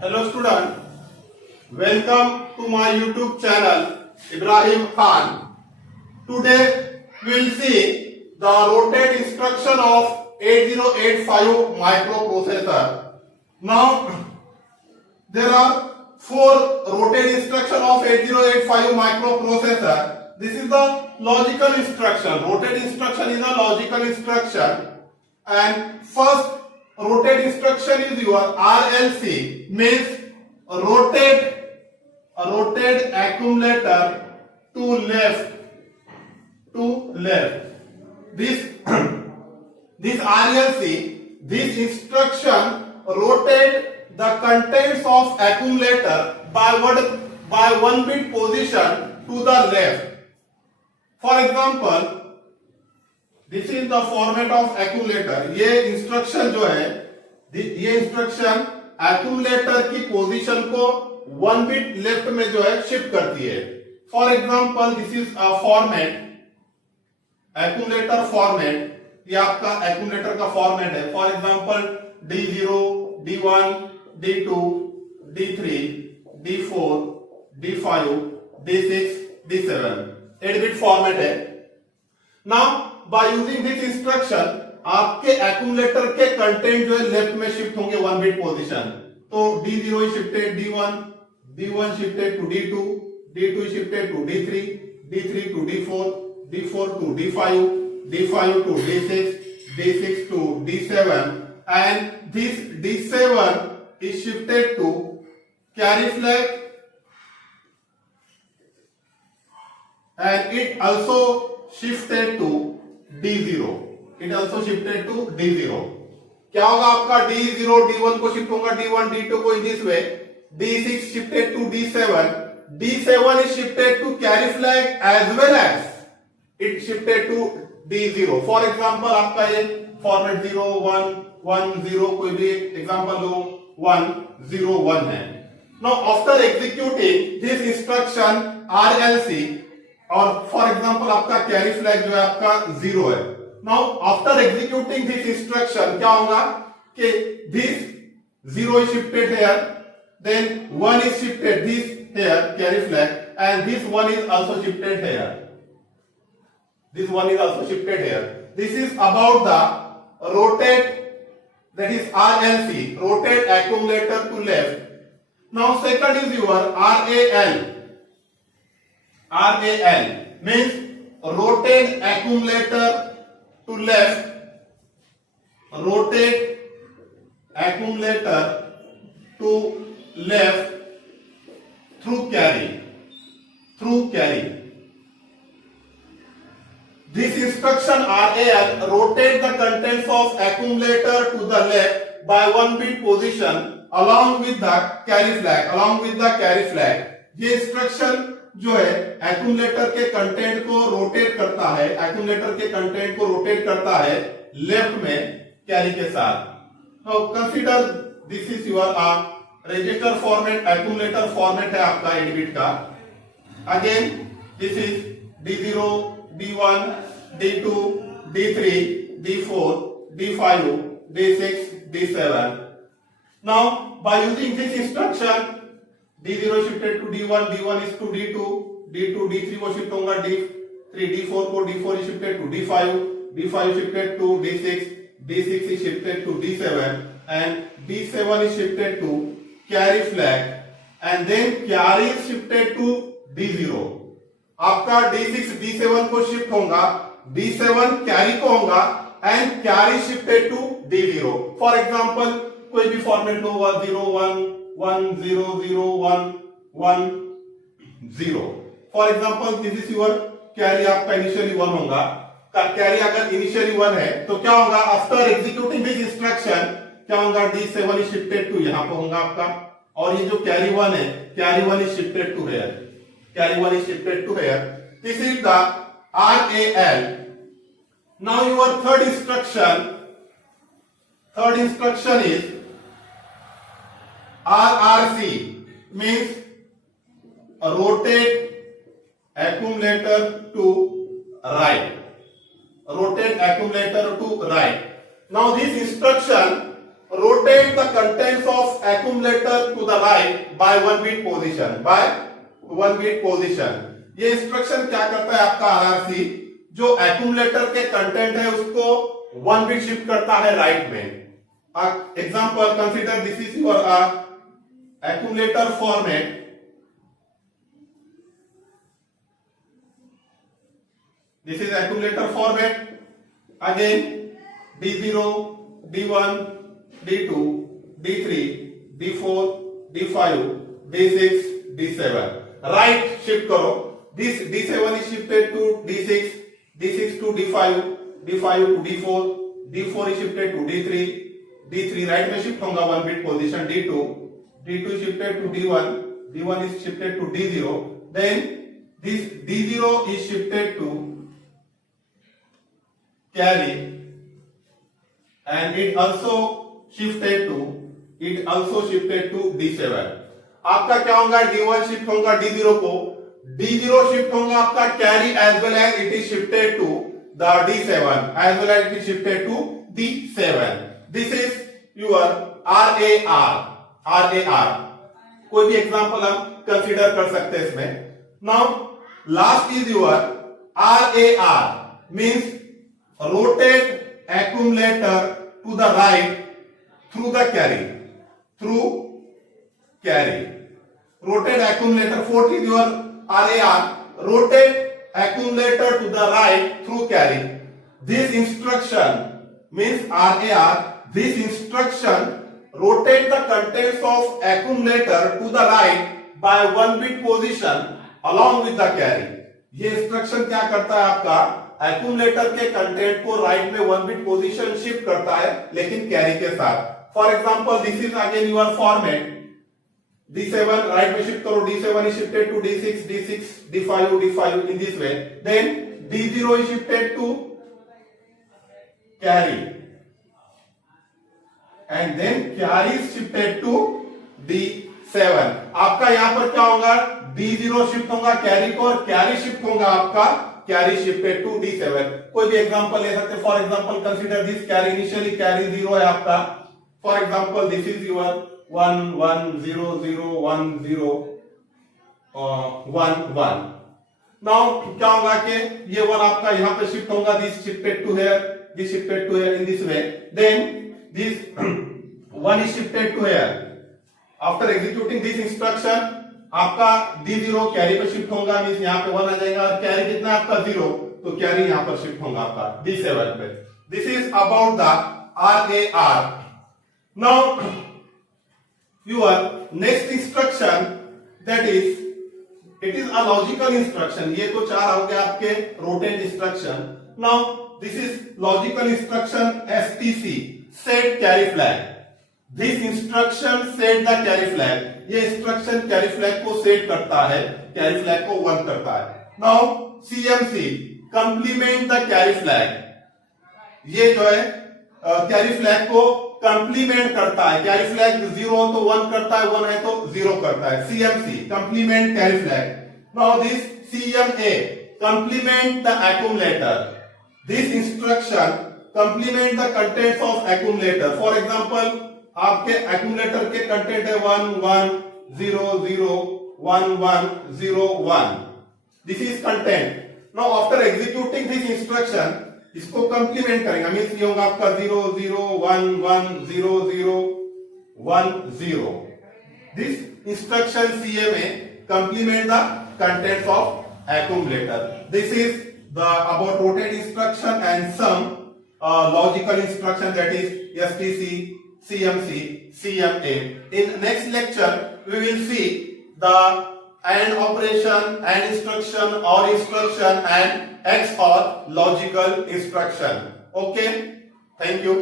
Hello student, welcome to my YouTube channel Ibrahim Khan. Today we will see the rotate instruction of 8085 microprocessor. Now there are four rotate instruction of 8085 microprocessor. This is the logical instruction. Rotate instruction is a logical instruction, and first rotate instruction is your RLC, means rotate accumulator to left. This this RLC, this instruction rotate the contents of accumulator by one bit position to the left. For example, this is the format of accumulator. ये instruction जो है, ये instruction accumulator की position को one bit left में जो है shift करती है. For example this is a format, accumulator format. ये आपका एक्यूमुलेटर का फॉर्मेट है. For example D0, D1, D2, D3, D4, D5, D6, D7 8 bit format है. Now by using this instruction आपके एक्यूमुलेटर के कंटेंट जो है लेफ्ट में शिफ्ट होंगे वन बिट पोजीशन. तो D0 is shifted D1, D1 shifted to D2, D2 is shifted to D3, D3 to D4, D4 to D5, D5 to D6, D6 to D7, and this D7 is shifted to carry flag, and it also shifted to D0. It also shifted to D0. क्या होगा आपका D0 D1 को शिफ्ट होगा D1 D2 को इन this way. D6 shifted to D7. D7 is shifted to carry flag as well as it shifted to D0. For example आपका ये फॉर्मेट 0 1 1 0 कोई भी एग्जांपल लो 1 0 1 है. Now after executing this instruction RLC, और for example आपका carry flag जो है आपका 0 है. Now after executing this instruction क्या होगा कि this 0 is shifted here, then 1 is shifted this here carry flag, and this 1 is also shifted here. This 1 is also shifted here. This is about the rotate, that is RLC, rotate accumulator to left. Now second is your RAL. RAL means rotate accumulator to left, rotate accumulator to left through carry. This instruction RAL rotate the contents of accumulator to the left by one bit position along with the carry flag. ये instruction जो है एक्यूमुलेटर के कंटेंट को रोटेट करता है, एक्यूमुलेटर के कंटेंट को रोटेट करता है लेफ्ट में कैरी के साथ. Now consider this is your register format, accumulator format है आपका 8 बिट का. Again this is D0, D1, D2, D3, D4, D5, D6, D7. Now by using this instruction D0 shifted to D1, D1 is to D2, D2 D3 को शिफ्ट होगा D3, D4 को D4 shifted to D5, D5 shifted to D6, D6 is shifted to D7, and D7 is shifted to carry flag, and then carry is shifted to D0. आपका D6 D7 को शिफ्ट होगा, D7 carry को होगा, and carry shifted to D0. For example कोई भी फॉर्मेट लो 0 1 1 0 0 1 1 0. For example this is your carry. आपका इनिशियली 1 होगा. कैरी अगर इनिशियली 1 है तो क्या होगा आफ्टर एग्जीक्यूटिंग दिस इंस्ट्रक्शन क्या होगा D7 इज शिफ्टेड टू यहां पर होगा आपका, और ये जो कैरी 1 है carry 1 is shifted to here, carry 1 is shifted to here. This is the RAL. Now your third instruction is RRC, means rotate accumulator to right. Now this instruction rotate the contents of accumulator to the right by 1 bit position, by 1 bit position. ये इंस्ट्रक्शन क्या करता है आपका आरआरसी, जो accumulator के कंटेंट है उसको 1 bit shift करता है राइट में. Example, consider this is your accumulator format. This is accumulator format. Again, D0, D1, D2, D3, D4, D5, D6, D7. Right shift करो. This D7 is shifted to D6, D6 to D5, D5 to D4, D4 is shifted to D3, D3 right में shift होगा 1 bit position. D2, D2 is shifted to D1, D1 is shifted to D0. Then this D0 is shifted to carry, and it also shifted to D7. आपका क्या होगा, D1 shift होगा D0 को, D0 shift होगा आपका carry as well as it is shifted to the D7, as well as it is shifted to D7. This is your RAR. कोई भी एग्जांपल हम कंसीडर कर सकते हैं इसमें. Now last is your RAR, means rotate accumulator to the right through the carry. Rotate accumulator. Fourth is your RAR, rotate accumulator to the right through carry. This instruction means RAR. This instruction rotate the contents of accumulator to the right by 1 bit position along with the carry. ये इंस्ट्रक्शन क्या करता है, आपका एक्यूमुलेटर के कंटेंट को राइट में 1 bit position shift करता है, लेकिन कैरी के साथ. For example, this is again your format. D7 right में शिफ्ट करो, D7 is shifted to D6, D6, D5 in this way. Then D0 is shifted to carry, and then carry is shifted to D7. आपका यहां पर क्या होगा, D0 shift होगा कैरी को, और कैरी शिफ्ट होगा आपका कैरी शिफ्टेड टू D7. कोई भी एग्जांपल ले सकते हैं. For example, consider this carry. Initially carry 0 है आपका. For example, this is your 1 1 0 0 1 0 1 1. नाउ क्या होगा कि ये 1 आपका यहां पे शिफ्ट होगा, this shifted to here, this shifted to here in this way. Then this 1 is shifted to here. After executing this instruction, आपका D0 कैरी पे शिफ्ट होगा, मींस यहां पे 1 आ जाएगा, और कैरी कितना है आपका 0, तो कैरी यहां पर शिफ्ट होगा आपका D7 पे. This is about the RAR. Now your next instruction, that is it is a logical instruction. ये तो 4 हो गए आपके rotate instruction. Now this is logical instruction STC, set carry flag. This instruction set the carry flag. ये instruction carry flag को सेट करता है, carry flag को 1 करता है. Now CMC, complement the carry flag. ये जो है कैरी फ्लैग को कंप्लीमेंट करता है. कैरी फ्लैग 0 हो तो 1 करता है, 1 है तो 0 करता है. CMC, complement carry flag. Now this CMA, complement the accumulator. This instruction complement the contents of accumulator. For example, आपके एक्यूमुलेटर के कंटेंट है 1 1 0 0 1 1 0 1. This is content. Now after executing this instruction, इसको कंप्लीमेंट करेंगे, मींस ये होगा आपका 0 0 1 1 0 0 1 0. This instruction CMA complement the contents of accumulator. This is the about rotate instruction and some logical instruction, that is STC, CMC, CMA. In next lecture, we will see the AND operation, AND instruction, OR instruction, and XOR logical instruction. Okay? Thank you.